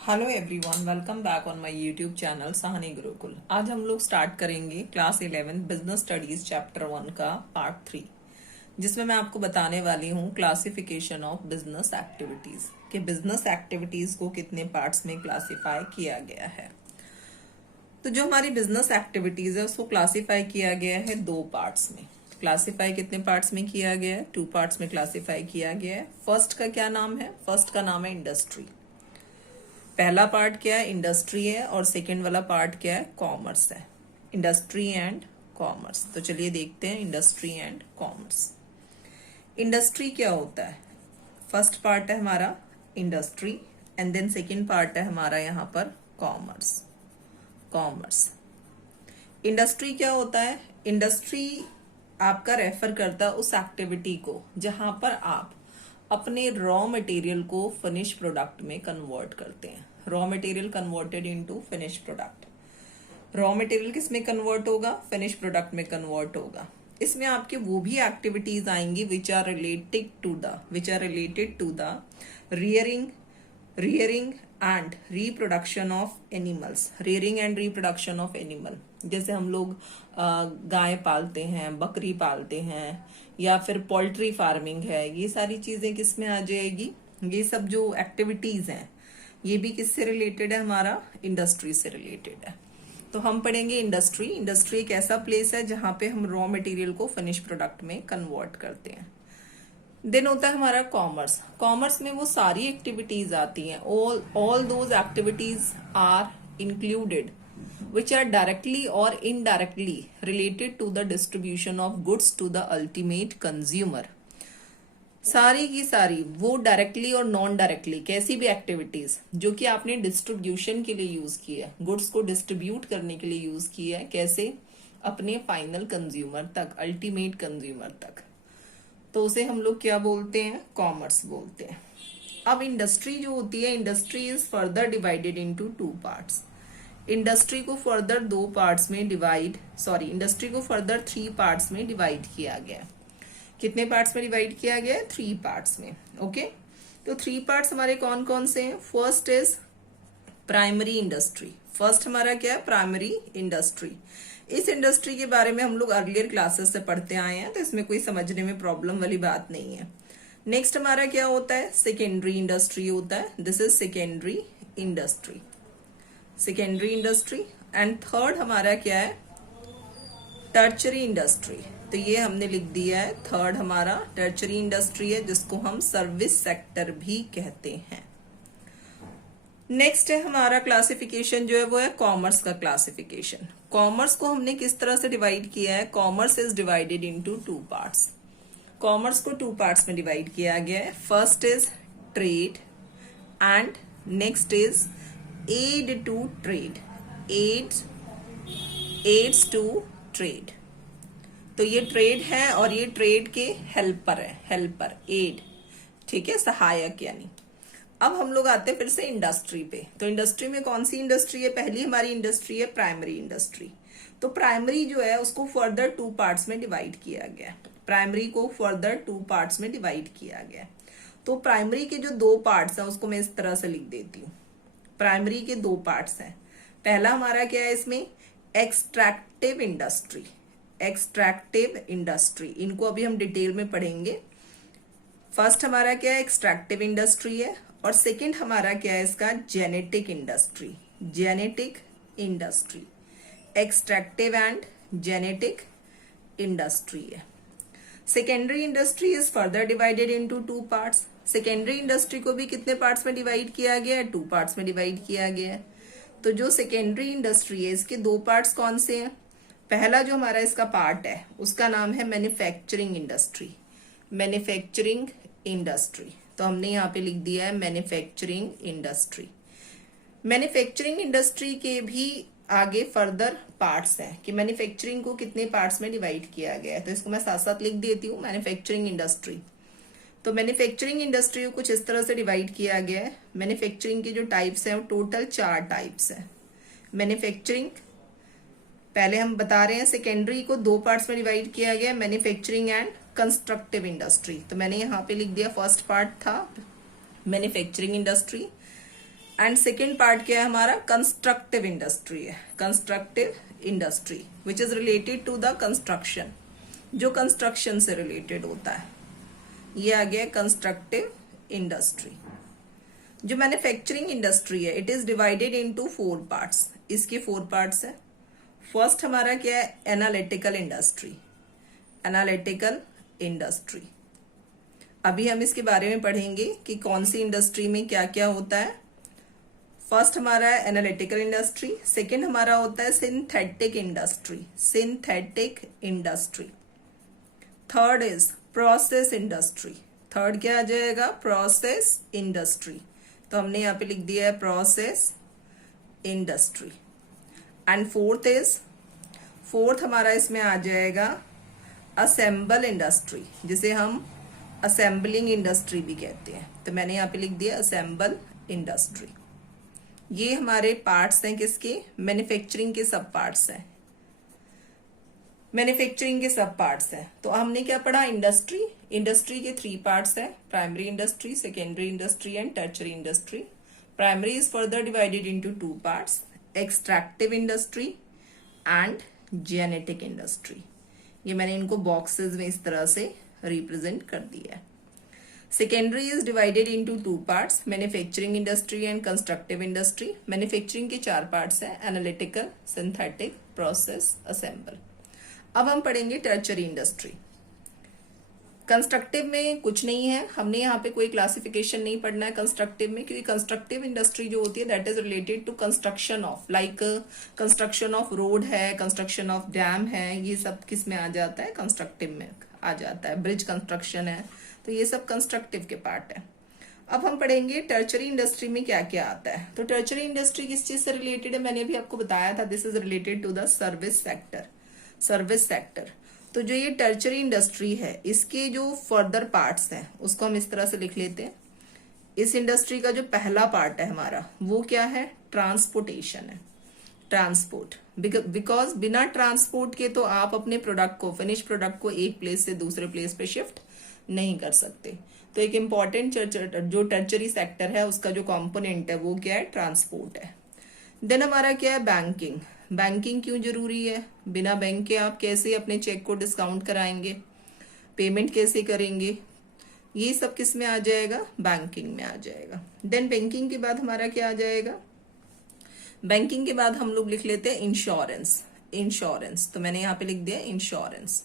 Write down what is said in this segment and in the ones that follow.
Hello everyone, welcome back on my YouTube channel Sahani Gurukul. आज हम लोग स्टार्ट करेंगे क्लास 11 बिजनेस स्टडीज चैप्टर 1 का पार्ट 3, जिसमें मैं आपको बताने वाली हूँ क्लासिफिकेशन ऑफ बिजनेस एक्टिविटीज कि बिजनेस एक्टिविटीज को कितने पार्ट्स में क्लासिफाई किया गया है। तो जो हमारी बिजनेस एक्टिविटीज है उसको क्लासिफाई किया गया है दो पार्ट्स में। क्लासिफाई कितने पार्ट्स में किया गया है? 2 पार्ट्स में क्लासिफाई किया गया है। फर्स्ट का क्या नाम है? फर्स्ट का नाम है इंडस्ट्री। पहला पार्ट क्या है? इंडस्ट्री है। और सेकंड वाला पार्ट क्या है? कॉमर्स है। Industry and commerce. तो चलिए देखते हैं इंडस्ट्री एंड कॉमर्स। इंडस्ट्री क्या होता है? फर्स्ट पार्ट है हमारा industry and then second part है हमारा यहाँ पर कॉमर्स। कॉमर्स इंडस्ट्री क्या होता है? इंडस्ट्री आपका रेफर करता है उस एक्टिविटी को जहां पर आप अपने रॉ मटेरियल को फिनिश प्रोडक्ट में कन्वर्ट करते हैं। Raw material converted into finish product. Raw material किस में कन्वर्ट होगा? फिनिश प्रोडक्ट में कन्वर्ट होगा। इसमें आपके वो भी एक्टिविटीज आएंगी which are related to the rearing and reproduction of animals. Rearing and reproduction of animal, जैसे हम लोग गाय पालते हैं, बकरी पालते हैं, या फिर पोल्ट्री फार्मिंग है। ये सारी चीजें किस में आ जाएगी? ये सब जो एक्टिविटीज हैं ये भी किससे रिलेटेड है? हमारा इंडस्ट्री से रिलेटेड है। तो हम पढ़ेंगे इंडस्ट्री। इंडस्ट्री एक ऐसा प्लेस है जहां पे हम रॉ मटेरियल को फिनिश प्रोडक्ट में कन्वर्ट करते हैं। देन होता है हमारा कॉमर्स। कॉमर्स में वो सारी एक्टिविटीज आती हैं, all those activities are included which are directly or indirectly related to the distribution of goods to the ultimate consumer। सारी की सारी वो डायरेक्टली और नॉन डायरेक्टली कैसी भी एक्टिविटीज जो कि आपने डिस्ट्रीब्यूशन के लिए यूज की है, गुड्स को डिस्ट्रीब्यूट करने के लिए यूज की है, कैसे? अपने फाइनल कंज्यूमर तक, अल्टीमेट कंज्यूमर तक। तो उसे हम लोग क्या बोलते हैं? कॉमर्स बोलते हैं। अब इंडस्ट्री जो होती है, industry is further divided into 2 parts. Industry को फर्दर 3 पार्ट्स में डिवाइड किया गया। कितने पार्ट्स में डिवाइड किया गया है? 3 पार्ट्स में। ओके, तो 3 पार्ट्स हमारे कौन कौन से हैं? First is primary industry. First हमारा क्या है? Primary industry. इस इंडस्ट्री के बारे में हम लोग अर्लियर क्लासेस से पढ़ते आए हैं, तो इसमें कोई समझने में प्रॉब्लम वाली बात नहीं है। नेक्स्ट हमारा क्या होता है? सेकेंडरी इंडस्ट्री होता है। This is secondary industry. Secondary industry. And third हमारा क्या है? Tertiary industry. तो ये हमने लिख दिया है, थर्ड हमारा टर्चरी इंडस्ट्री है, जिसको हम सर्विस सेक्टर भी कहते हैं। नेक्स्ट है हमारा क्लासिफिकेशन जो है वो है कॉमर्स का क्लासिफिकेशन। कॉमर्स को हमने किस तरह से डिवाइड किया है? Commerce is divided into 2 parts. Commerce को 2 पार्ट्स में डिवाइड किया गया है। First is trade and next is aid to trade. Aids to trade. तो ये ट्रेड है और ये ट्रेड के हेल्पर है। हेल्पर, एड, ठीक है, सहायक यानी। अब हम लोग आते हैं फिर से इंडस्ट्री पे। तो इंडस्ट्री में कौन सी इंडस्ट्री है? पहली हमारी इंडस्ट्री है प्राइमरी इंडस्ट्री। तो प्राइमरी जो है उसको फर्दर 2 पार्ट्स में डिवाइड किया गया। प्राइमरी को फर्दर 2 पार्ट्स में डिवाइड किया गया। तो प्राइमरी के जो 2 पार्ट्स हैं उसको मैं इस तरह से लिख देती हूँ। प्राइमरी के 2 पार्ट्स हैं। पहला हमारा क्या है इसमें? Extractive industry. एक्सट्रैक्टिव इंडस्ट्री, इनको अभी हम डिटेल में पढ़ेंगे। फर्स्ट हमारा क्या है? एक्सट्रैक्टिव इंडस्ट्री है। और सेकंड हमारा क्या है इसका? Genetic industry. Genetic industry, extractive and genetic industry है। Secondary industry is further divided into 2 parts. Secondary industry को भी कितने पार्ट्स में डिवाइड किया गया है? 2 पार्ट्स में डिवाइड किया गया है। तो जो सेकेंडरी इंडस्ट्री है इसके 2 पार्ट्स कौन से हैं? पहला जो हमारा इसका पार्ट है उसका नाम है मैन्युफैक्चरिंग इंडस्ट्री। मैन्युफैक्चरिंग इंडस्ट्री, तो हमने यहाँ पे लिख दिया है मैन्युफैक्चरिंग इंडस्ट्री। मैन्युफैक्चरिंग इंडस्ट्री के भी आगे फर्दर पार्ट्स हैं कि मैन्युफैक्चरिंग को कितने पार्ट्स में डिवाइड किया गया है। तो इसको मैं साथ साथ लिख देती हूँ, मैन्युफैक्चरिंग इंडस्ट्री। तो मैन्युफैक्चरिंग इंडस्ट्री को कुछ इस तरह से डिवाइड किया गया है। मैन्युफैक्चरिंग के जो टाइप्स हैं वो टोटल 4 टाइप्स हैं। मैन्युफैक्चरिंग पहले हम बता रहे हैं, सेकेंडरी को 2 पार्ट्स में डिवाइड किया गया, मैन्युफैक्चरिंग एंड कंस्ट्रक्टिव इंडस्ट्री। तो मैंने यहाँ पे लिख दिया, फर्स्ट पार्ट था manufacturing industry and second part क्या है हमारा, कंस्ट्रक्टिव इंडस्ट्री है, constructive industry which is related to the construction, जो कंस्ट्रक्शन से रिलेटेड होता है। ये आ गया कंस्ट्रक्टिव इंडस्ट्री। जो मैन्युफैक्चरिंग इंडस्ट्री है it is divided into 4 parts. इसके 4 पार्ट्स है। फर्स्ट हमारा क्या है, एनालिटिकल इंडस्ट्री, एनालिटिकल इंडस्ट्री। अभी हम इसके बारे में पढ़ेंगे कि कौन सी इंडस्ट्री में क्या क्या होता है। फर्स्ट हमारा है एनालिटिकल इंडस्ट्री, सेकेंड हमारा होता है synthetic industry, synthetic industry. Third is process industry, third क्या आ जाएगा, प्रोसेस इंडस्ट्री। तो हमने यहाँ पे लिख दिया है प्रोसेस इंडस्ट्री। एंड फोर्थ हमारा इसमें आ जाएगा असेंबल इंडस्ट्री, जिसे हम असेंबलिंग इंडस्ट्री भी कहते हैं। तो मैंने यहाँ पे लिख दिया असेंबल इंडस्ट्री। ये हमारे पार्ट्स हैं किसके, मैन्युफैक्चरिंग के सब पार्ट्स हैं, मैन्युफैक्चरिंग के सब पार्ट्स हैं। तो हमने क्या पढ़ा, इंडस्ट्री, इंडस्ट्री के 3 पार्ट्स हैं, primary industry, secondary industry and tertiary industry. Primary is further divided into 2 parts, extractive industry and genetic industry. ये मैंने इनको बॉक्सेस में इस तरह से रिप्रेजेंट कर दिया है। Secondary is divided into 2 parts, manufacturing industry and constructive industry. Manufacturing के 4 पार्ट्स हैं, एनालिटिकल, सिंथेटिक, प्रोसेस, असेंबल। अब हम पढ़ेंगे टर्शरी इंडस्ट्री। कंस्ट्रक्टिव में कुछ नहीं है, हमने यहाँ पे कोई क्लासिफिकेशन नहीं पढ़ना है कंस्ट्रक्टिव में, क्योंकि कंस्ट्रक्टिव इंडस्ट्री जो होती है that is related to construction of, like construction of road है, कंस्ट्रक्शन ऑफ डैम है, ये सब किस में आ जाता है, कंस्ट्रक्टिव में आ जाता है। ब्रिज कंस्ट्रक्शन है, तो ये सब कंस्ट्रक्टिव के पार्ट है। अब हम पढ़ेंगे टर्शरी इंडस्ट्री में क्या क्या आता है। तो टर्शरी इंडस्ट्री किस चीज से रिलेटेड है, मैंने भी आपको बताया था, this is related to the service sector, service sector. तो जो ये टर्शरी इंडस्ट्री है इसके जो फर्दर पार्ट्स हैं उसको हम इस तरह से लिख लेते हैं। इस इंडस्ट्री का जो पहला पार्ट है हमारा वो क्या है, ट्रांसपोर्टेशन है, ट्रांसपोर्ट। बिकॉज बिना ट्रांसपोर्ट के तो आप अपने प्रोडक्ट को, फिनिश प्रोडक्ट को एक प्लेस से दूसरे प्लेस पे शिफ्ट नहीं कर सकते। तो एक इम्पॉर्टेंट जो टर्शरी सेक्टर है उसका जो कंपोनेंट है वो क्या है, ट्रांसपोर्ट है। देन हमारा क्या है, बैंकिंग। बैंकिंग क्यों जरूरी है, बिना बैंक के आप कैसे अपने चेक को डिस्काउंट कराएंगे, पेमेंट कैसे करेंगे, ये सब किस में आ जाएगा, बैंकिंग में आ जाएगा। देन बैंकिंग के बाद हमारा क्या आ जाएगा, बैंकिंग के बाद हम लोग लिख लेते हैं इंश्योरेंस, इंश्योरेंस। तो मैंने यहाँ पे लिख दिया इंश्योरेंस।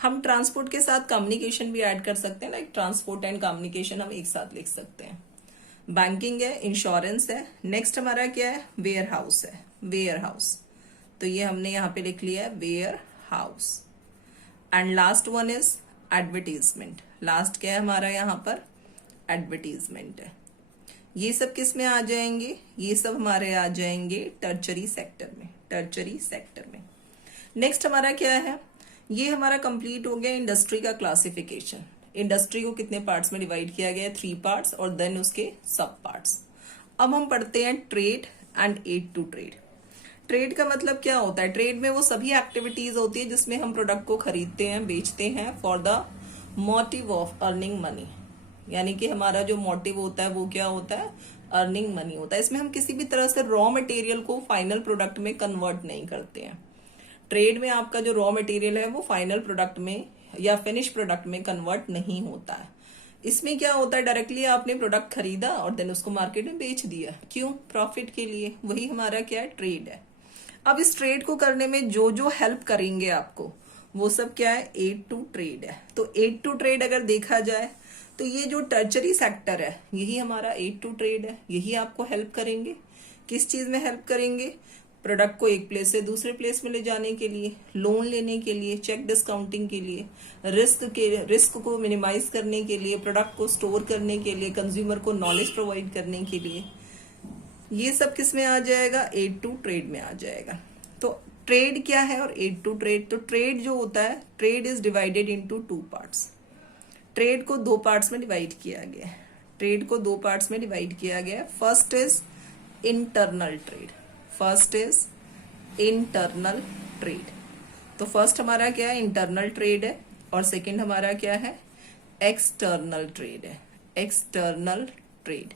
हम ट्रांसपोर्ट के साथ कम्युनिकेशन भी ऐड कर सकते हैं, लाइक ट्रांसपोर्ट एंड कम्युनिकेशन हम एक साथ लिख सकते हैं। बैंकिंग है, इंश्योरेंस है। नेक्स्ट हमारा क्या है, वेयर हाउस है, वेयर हाउस। तो ये हमने यहाँ पे लिख लिया है warehouse. And last one is advertisement. Last क्या है हमारा यहाँ पर, एडवर्टीजमेंट है। ये सब किस में आ जाएंगे, ये सब हमारे आ जाएंगे टर्शरी सेक्टर में, टर्शरी सेक्टर में। नेक्स्ट हमारा क्या है, ये हमारा कंप्लीट हो गया इंडस्ट्री का क्लासिफिकेशन। इंडस्ट्री को कितने पार्ट्स में डिवाइड किया गया है, 3 पार्ट्स, और देन उसके सब पार्ट्स। अब हम पढ़ते हैं trade and aid to trade. Trade का मतलब क्या होता है, ट्रेड में वो सभी एक्टिविटीज होती है जिसमें हम प्रोडक्ट को खरीदते हैं, बेचते हैं for the motive of earning money. यानी कि हमारा जो मोटिव होता है वो क्या होता है, अर्निंग मनी होता है। इसमें हम किसी भी तरह से रॉ मटेरियल को फाइनल प्रोडक्ट में कन्वर्ट नहीं करते हैं। ट्रेड में आपका जो रॉ मटेरियल है वो फाइनल प्रोडक्ट में या फिनिश प्रोडक्ट में कन्वर्ट नहीं होता है। इसमें क्या होता है, डायरेक्टली आपने प्रोडक्ट खरीदा और देन उसको मार्केट में बेच दिया, क्यों, प्रॉफिट के लिए। वही हमारा क्या है, ट्रेड है। अब इस ट्रेड को करने में जो जो हेल्प करेंगे आपको वो सब क्या है, एड टू ट्रेड है। तो एड टू ट्रेड अगर देखा जाए तो ये जो टर्शरी सेक्टर है यही हमारा एड टू ट्रेड है। यही आपको हेल्प करेंगे, किस चीज में हेल्प करेंगे, प्रोडक्ट को एक प्लेस से दूसरे प्लेस में ले जाने के लिए, लोन लेने के लिए, चेक डिस्काउंटिंग के लिए, रिस्क को मिनिमाइज करने के लिए, प्रोडक्ट को स्टोर करने के लिए, कंज्यूमर को नॉलेज प्रोवाइड करने के लिए। ये सब किस में आ जाएगा, एड टू ट्रेड में आ जाएगा। तो ट्रेड क्या है और एड टू ट्रेड, तो ट्रेड जो होता है, trade is divided into 2 parts. Trade को 2 पार्ट्स में डिवाइड किया गया है, ट्रेड को 2 पार्ट्स में डिवाइड किया गया है। First is internal trade, first is internal trade. तो फर्स्ट हमारा क्या है, इंटरनल ट्रेड है, और सेकंड हमारा क्या है, एक्सटर्नल ट्रेड है, एक्सटर्नल ट्रेड।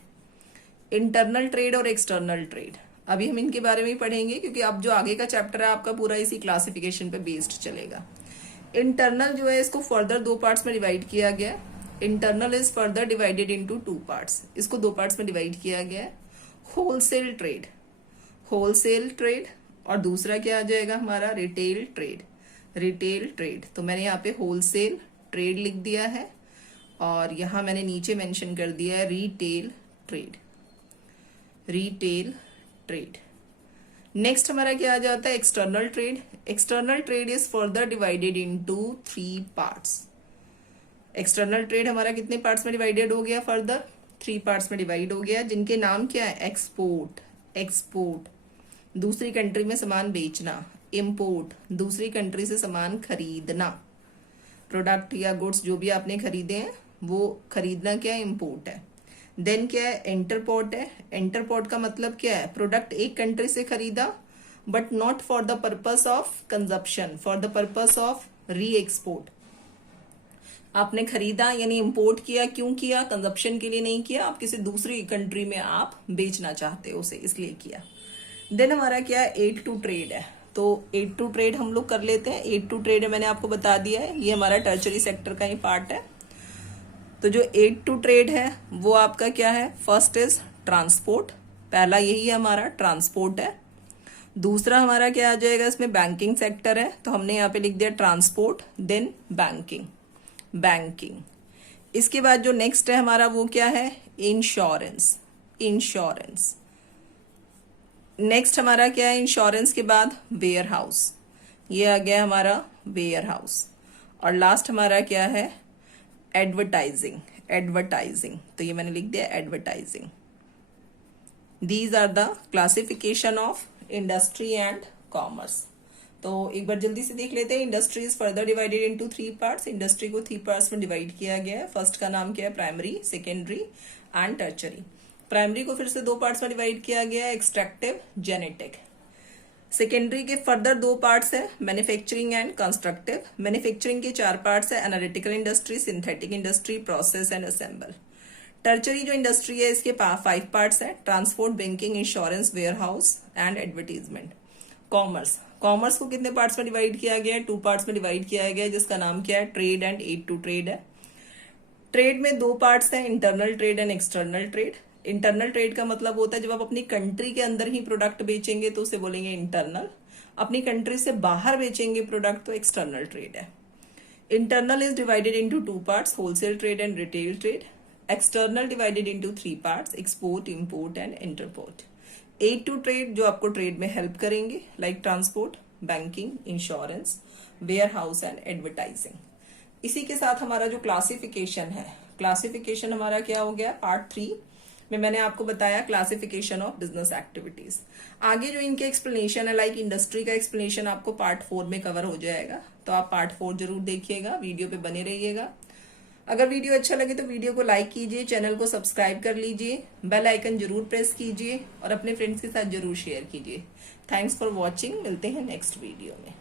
इंटरनल ट्रेड और एक्सटर्नल ट्रेड, अभी हम इनके बारे में ही पढ़ेंगे क्योंकि अब जो आगे का चैप्टर है आपका पूरा इसी क्लासिफिकेशन पे बेस्ड चलेगा। इंटरनल जो है इसको फर्दर दो पार्ट्स में डिवाइड किया गया है। Internal is further divided into two parts, इसको दो पार्ट्स में डिवाइड किया गया है। होलसेल ट्रेड, होलसेल ट्रेड, और दूसरा क्या आ जाएगा हमारा रिटेल ट्रेड, रिटेल ट्रेड। तो मैंने यहाँ पे होलसेल ट्रेड लिख दिया है और यहाँ मैंने नीचे मेंशन कर दिया है retail trade, retail trade. Next हमारा क्या आ जाता है external trade. External trade is further divided into three parts. External trade हमारा कितने पार्ट्स में डिवाइडेड हो गया, फर्दर थ्री पार्ट्स में डिवाइड हो गया, जिनके नाम क्या है एक्सपोर्ट, एक्सपोर्ट दूसरी कंट्री में सामान बेचना, इम्पोर्ट दूसरी कंट्री से सामान खरीदना, प्रोडक्ट या गुड्स जो भी आपने खरीदे हैं वो खरीदना क्या है, इम्पोर्ट है। देन क्या है इंटरपोर्ट है। इंटरपोर्ट का मतलब क्या है, प्रोडक्ट एक कंट्री से खरीदा but not for the purpose of consumption, for the purpose of री एक्सपोर्ट। आपने खरीदा यानी इंपोर्ट किया, क्यों किया, कंजप्शन के लिए नहीं किया, आप किसी दूसरी कंट्री में आप बेचना चाहते हो उसे, इसलिए किया। देन हमारा क्या है एड टू ट्रेड है। तो एड टू ट्रेड हम लोग कर लेते हैं। एड टू ट्रेड मैंने आपको बता दिया है, ये हमारा टर्चरी सेक्टर का ही पार्ट है। तो जो एड टू ट्रेड है वो आपका क्या है, फर्स्ट इज ट्रांसपोर्ट, पहला यही है हमारा ट्रांसपोर्ट है। दूसरा हमारा क्या आ जाएगा, इसमें बैंकिंग सेक्टर है, तो हमने यहाँ पे लिख दिया ट्रांसपोर्ट देन बैंकिंग, बैंकिंग। इसके बाद जो नेक्स्ट है हमारा वो क्या है, इंश्योरेंस, इंश्योरेंस। नेक्स्ट हमारा क्या है, इंश्योरेंस के बाद वेयर हाउस, ये आ गया हमारा वेयर हाउस। और लास्ट हमारा क्या है, एडवर्टाइजिंग, एडवर्टाइजिंग, तो ये मैंने लिख दिया advertising. These are the classification of industry and commerce. तो एक बार जल्दी से देख लेते हैं। Industry is further divided into three parts. Industry को थ्री पार्ट्स में डिवाइड किया गया है। फर्स्ट का नाम क्या है, primary, secondary and tertiary. Primary को फिर से दो पार्ट्स में डिवाइड किया गया है, एक्सट्रैक्टिव, जेनेटिक। सेकेंडरी के फर्दर दो पार्ट्स है, मैन्युफैक्चरिंग एंड कंस्ट्रक्टिव। मैन्युफैक्चरिंग के चार पार्ट्स है, analytical industry, synthetic industry, process and assemble. Tertiary जो इंडस्ट्री है इसके फाइव पार्ट्स है, transport, banking, insurance, warehouse and advertisement. Commerce, commerce को कितने पार्ट्स में डिवाइड किया गया है, टू पार्ट्स में डिवाइड किया गया है, जिसका नाम क्या है, trade and aid to trade है। ट्रेड में दो पार्ट्स हैं, internal trade and external trade. Internal trade का मतलब होता है जब आप अपनी कंट्री के अंदर ही प्रोडक्ट बेचेंगे तो उसे बोलेंगे इंटरनल, अपनी कंट्री से बाहर बेचेंगे प्रोडक्ट तो एक्सटर्नल ट्रेड है। Internal is divided into two parts, wholesale trade and retail trade. External divided into three parts, export, import and entrepot. Aid to trade जो आपको ट्रेड में हेल्प करेंगे, like transport, banking, insurance, warehouse and advertising. इसी के साथ हमारा जो classification है, क्लासिफिकेशन हमारा क्या हो गया, पार्ट 3 में मैंने आपको बताया क्लासिफिकेशन ऑफ बिजनेस एक्टिविटीज। आगे जो इनके एक्सप्लेनेशन है, लाइक इंडस्ट्री का एक्सप्लेनेशन आपको पार्ट 4 में कवर हो जाएगा, तो आप पार्ट 4 जरूर देखिएगा, वीडियो पे बने रहिएगा। अगर वीडियो अच्छा लगे तो वीडियो को लाइक कीजिए, चैनल को सब्सक्राइब कर लीजिए, बेल आइकन जरूर प्रेस कीजिए और अपने फ्रेंड्स के साथ जरूर शेयर कीजिए। थैंक्स फॉर वॉचिंग, मिलते हैं नेक्स्ट वीडियो में।